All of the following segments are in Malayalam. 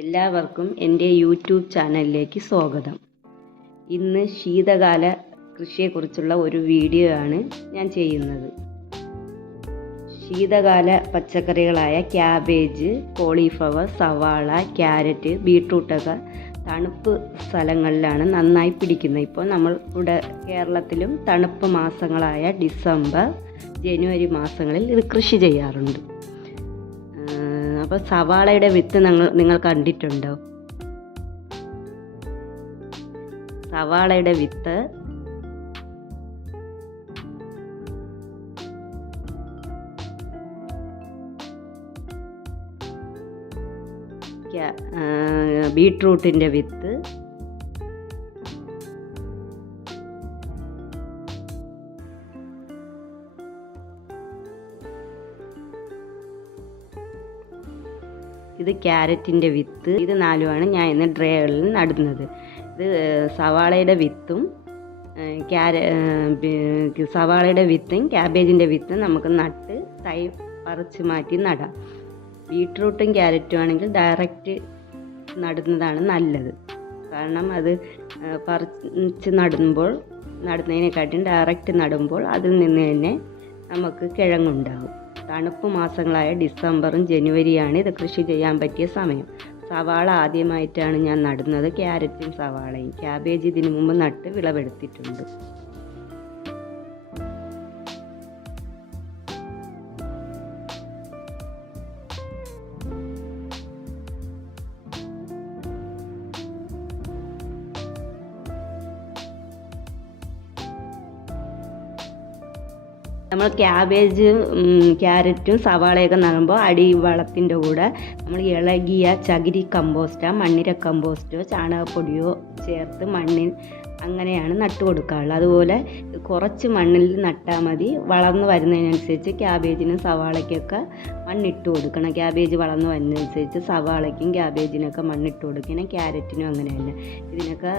എല്ലാവർക്കും എന്റെ യൂട്യൂബ് ചാനലിലേക്ക് സ്വാഗതം. ഇന്ന് ശീതകാല കൃഷിയെക്കുറിച്ചുള്ള ഒരു വീഡിയോ ആണ് ഞാൻ ചെയ്യുന്നത്. ശീതകാല പച്ചക്കറികളായ ക്യാബേജ് കോളിഫ്ലവർ സവാള ക്യാരറ്റ് ബീട്രൂട്ടൊക്കെ തണുപ്പ് സ്ഥലങ്ങളിലാണ് നന്നായി പിടിക്കുന്നത്. ഇപ്പോൾ നമ്മൾ ഇവിടെ കേരളത്തിലും തണുപ്പ് മാസങ്ങളായ ഡിസംബർ ജനുവരി മാസങ്ങളിൽ ഇത് കൃഷി ചെയ്യാറുണ്ട്. അപ്പോൾ സവാളയുടെ വിത്ത് നിങ്ങൾ നിങ്ങൾ കണ്ടിട്ടുണ്ടോ? സവാളയുടെ വിത്ത്. ബീട്രൂട്ടിന്റെ വിത്ത്. ഇത് ക്യാരറ്റിന്റെ വിത്ത്. ഇത് നാലുമാണ്. ഞാൻ ഇന്ന് ഡ്രയറിൽ നടുന്നത്. ഇത് സവാളയുടെ വിത്തും ക്യാര സവാളയുടെ വിത്തും ക്യാബേജിന്റെ വിത്തും നമുക്ക് നട്ട് തൈ പറിച്ച് മാറ്റി നടാം. ബീട്രൂട്ടും ക്യാരറ്റും ആണെങ്കിൽ ഡയറക്റ്റ് നടുന്നതാണ് നല്ലത്. കാരണം അത് പറിച്ച് നടുമ്പോൾ നടുന്നതിനെക്കാട്ടിയും ഡയറക്റ്റ് നടുമ്പോൾ അതിൽ നിന്ന് തന്നെ നമുക്ക് കിഴങ്ങുണ്ടാകും തണുപ്പ് മാസങ്ങളായ ഡിസംബറും ജനുവരിയാണ് ഇത് കൃഷി ചെയ്യാൻ പറ്റിയ സമയം. സവാള ആദ്യമായിട്ടാണ് ഞാൻ നടുന്നത്. ക്യാരറ്റും സവാളയും. ക്യാബേജ് ഇതിനു മുമ്പ് നട്ട് വിളവെടുത്തിട്ടുണ്ട്. നമ്മൾ ക്യാബേജ് ക്യാരറ്റും സവാളയൊക്കെ നടുമ്പോൾ അടി വളത്തിന്റെ കൂടെ നമ്മൾ ഇളകിയ ചകിരി കമ്പോസ്റ്റോ മണ്ണിര കമ്പോസ്റ്റോ ചാണകപ്പൊടിയോ ചേർത്ത് മണ്ണിൽ അങ്ങനെയാണ് നട്ടു കൊടുക്കാറുള്ളത്. അതുപോലെ കുറച്ച് മണ്ണിൽ നട്ടാൽ മതി. വളർന്നു വരുന്നതിനനുസരിച്ച് ക്യാബേജിനും സവാളയ്ക്കൊക്കെ മണ്ണിട്ട് കൊടുക്കണം. ക്യാബേജ് വളർന്നു വരുന്നതനുസരിച്ച് സവാളയ്ക്കും ക്യാബേജിനൊക്കെ മണ്ണിട്ട് കൊടുക്കണം. ക്യാരറ്റിനും അങ്ങനെ തന്നെ. ഇതിനൊക്കെ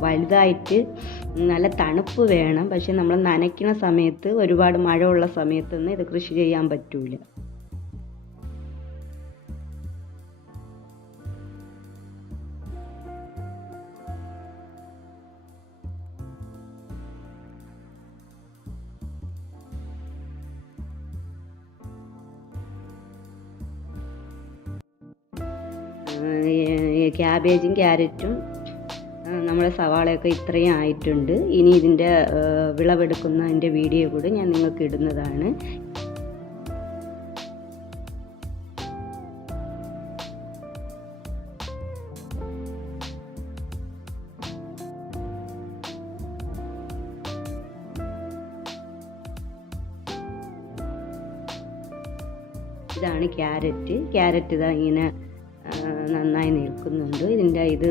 വലുതായിട്ട് നല്ല തണുപ്പ് വേണം. പക്ഷെ നമ്മൾ നനയ്ക്കുന്ന സമയത്ത് ഒരുപാട് മഴ ഉള്ള സമയത്തൊന്നും ഇത് കൃഷി ചെയ്യാൻ പറ്റൂല. ക്യാബേജും ക്യാരറ്റും നമ്മുടെ സവാളയൊക്കെ ഇത്രയും ആയിട്ടുണ്ട്. ഇനി ഇതിന്റെ വിളവെടുക്കുന്നതിന്റെ വീഡിയോ കൂടി ഞാൻ നിങ്ങൾക്ക് ഇടുന്നതാണ്. ഇതാണ് ക്യാരറ്റ്. ക്യാരറ്റ് ഇതാ ഇങ്ങനെ നന്നായി നിൽക്കുന്നുണ്ട്. ഇതിന്റെ ഇത്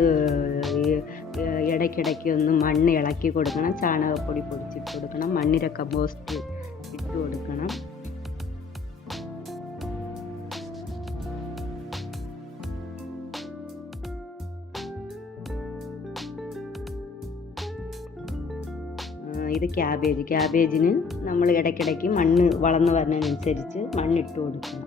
ഇടയ്ക്കിടയ്ക്ക് ഒന്ന് മണ്ണ് ഇളക്കി കൊടുക്കണം. ചാണകപ്പൊടി പൊടിച്ചിട്ട് കൊടുക്കണം. മണ്ണിര കമ്പോസ്റ്റ് ഇട്ട് കൊടുക്കണം. ഇത് ക്യാബേജ്. ക്യാബേജിന് നമ്മൾ ഇടയ്ക്കിടയ്ക്ക് മണ്ണ് വളർന്നു വരുന്നതിനനുസരിച്ച് മണ്ണിട്ട് കൊടുക്കണം.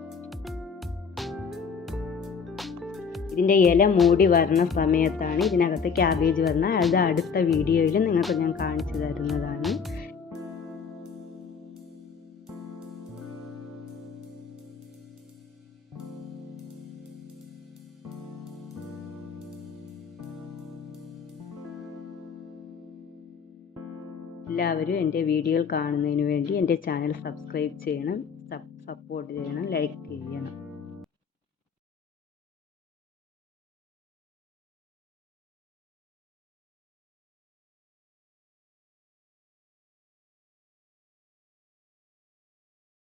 ഇതിന്റെ ഇല മൂടി വരുന്ന സമയത്താണ് ഇതിനകത്ത് ക്യാബേജ് വരുന്നത് അത് അടുത്ത വീഡിയോയിൽ നിങ്ങൾക്ക് ഞാൻ കാണിച്ചു തരുന്നതാണ്. എല്ലാവരും എന്റെ വീഡിയോകൾ കാണുന്നതിന് വേണ്ടി എന്റെ ചാനൽ സബ്സ്ക്രൈബ് ചെയ്യണം സപ്പോർട്ട് ചെയ്യണം ലൈക്ക് ചെയ്യണം.